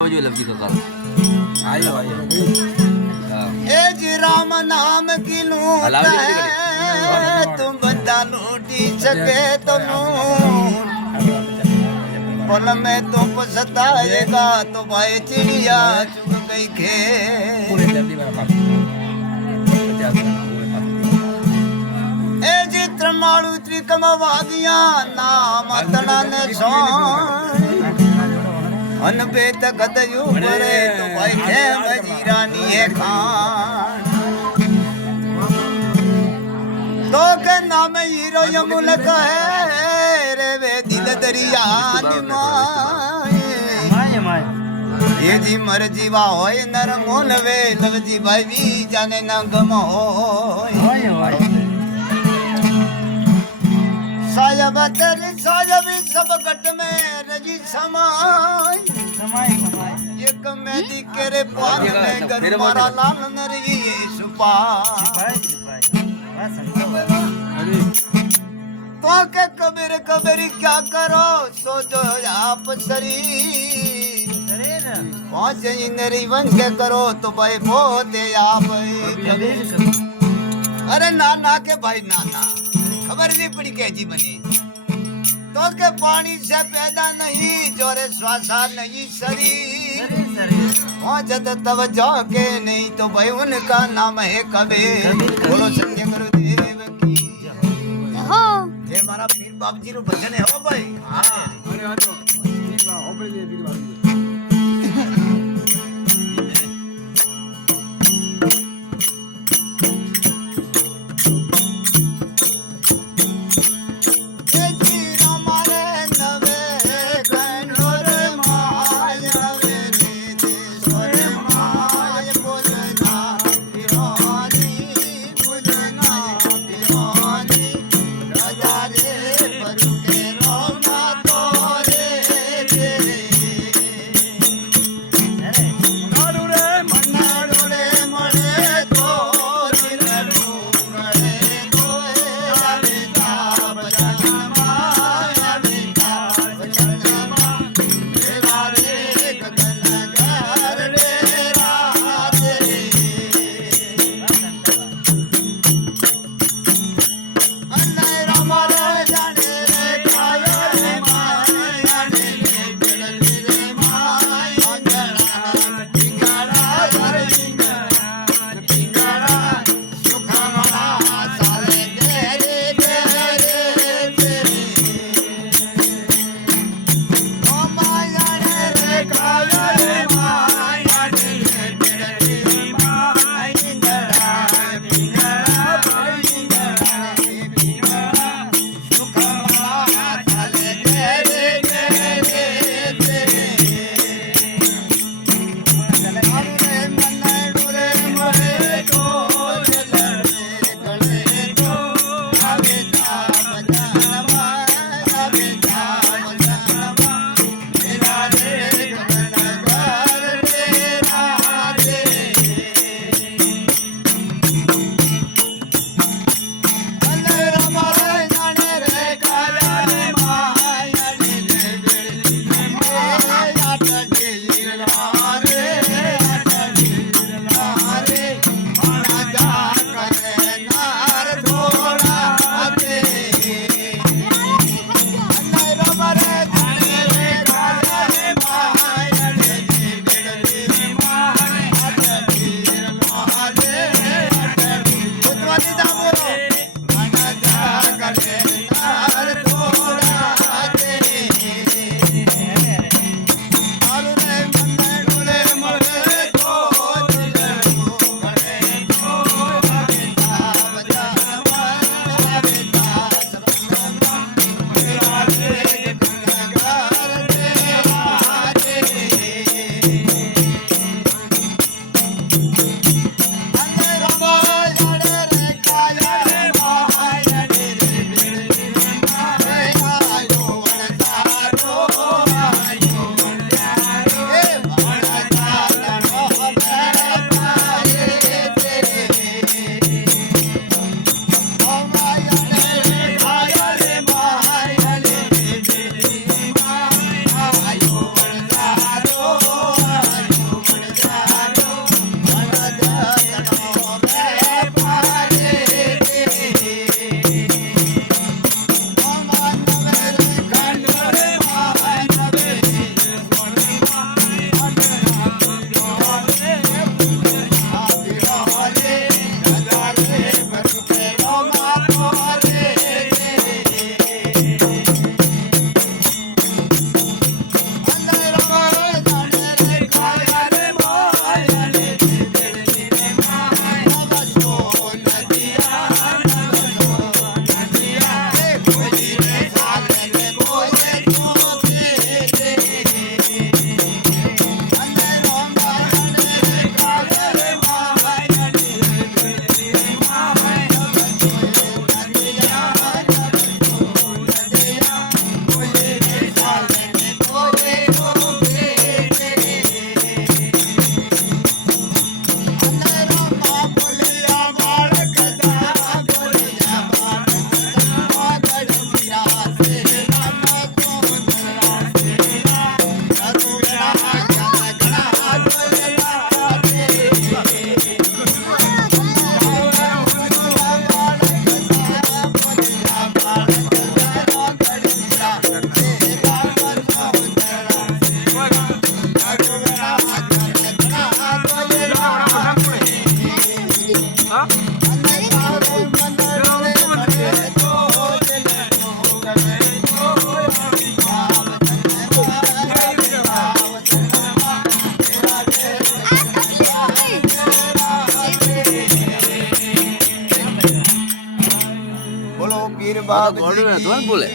जो लफ्जी का काल आयो आयो ए जी राम नाम की लूट है तुम बंदा लूटी सके तो पल में तो पछताएगा तो भाई चिड़िया चुग गई खेत ए जी त्रमाड़ू त्रिकम वादियां नाम अतना ने सोन अनबे तक यू परे तो भाई थे मजीरानी है खान तो के नाम हीरो यमुल का है रे वे दिल दरिया निमाए ये जी मर जीवा होए नर मोल वे लव जी भाई भी जाने न गम होए साया बतरी साया भी सब गट में रजी समाई एक मेदी केरे पार में गर मारा लाल नरी सुपा तो के कबीर कबीर क्या करो सोचो आप शरीर पहुंच नरी वन के करो तो भाई पोते आप अरे ना के भाई ना खबर नहीं पड़ी कैसी बनी तो के पानी से पैदा नहीं जोरे श्वासा नहीं शरीर पहुंचत तब जाके नहीं तो भाई उनका नाम है कबीर बोलो संजय गुरुदेव की हो ये हमारा पीर बाप जी रो भजन है हो भाई हां अरे आ तो ठीक बा ओबड़े दे पीर बाप થોડી વાર ધોન બોલે